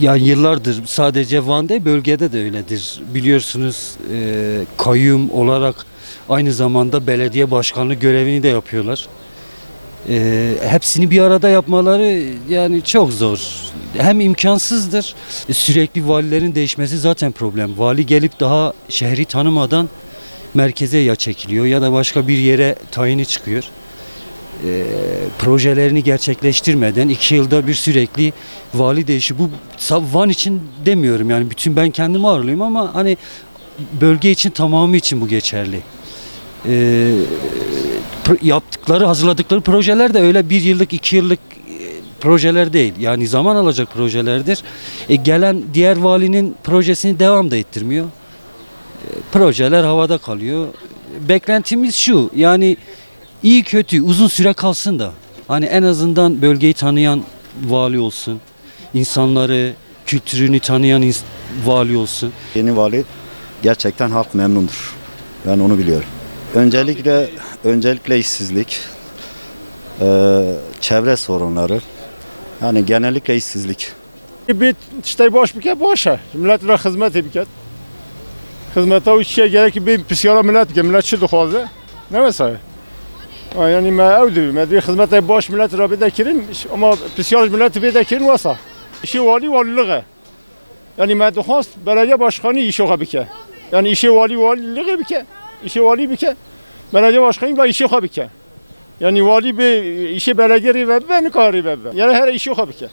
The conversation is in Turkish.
Ya yıllardır sadece Van değil, bölgede de öyledir. Biliyorsunuz kayyum olarak aynı zamanda belediye başkanlığı görevini de yapıyorlar. Hepsini bir arada yapmaları yani çok zor. Hem imkansızdır. Sürekli valilerin değişmesi zaten problem. Vali gelip daha şehri tanımadan merkeze ya çekiliyor ya da başka bir yere tayini çıkıyor. Projelerini gerçekleştirmeden 2 yılda bir sürekli vali değişi. Bu Van için demiyorum, yani bütün ben kendimi ağırlayayım ama hani bölge için, tamamı için bu geçerli. Hazırladıkları projeler de öyle 1 yıllık 2 yıllık projeler değil. Yani zaman alacak projelerdir. Gelen diğer valinin projesini devam da ettirmiyor. Projeler havada kalıyor. Beklentimiz şu, yani iyi kötü uzun süre kalsın da hani en azından bölgeyi tanıyan vali olsun. İnsanları, kültürünü tanıyan vali olsun. Yeni vali gerçekten halk memnundur. Ben onu biliyorum. Öncelikle işsizlik, çevre sorunları, yani genellikle işsizlik. Bir işte boş bir boşa. Milletine hizmet ediyor. Hizmete o işe gerek bir psikoloğa millet çıktı fazla. Ne mesela? Yani mevdu, hizmete boş millet rabi de kirin ama psikolog millet bir de kirin vasa. İşi valiliğe. Yani medhast belediye başkanı işi o bike. Yani işi valiliğe bike. İşi vali bike. Belediye başkanı da işi o bike. Yani vali bir işi belediye ve ben karı be. Yani her işi o bike.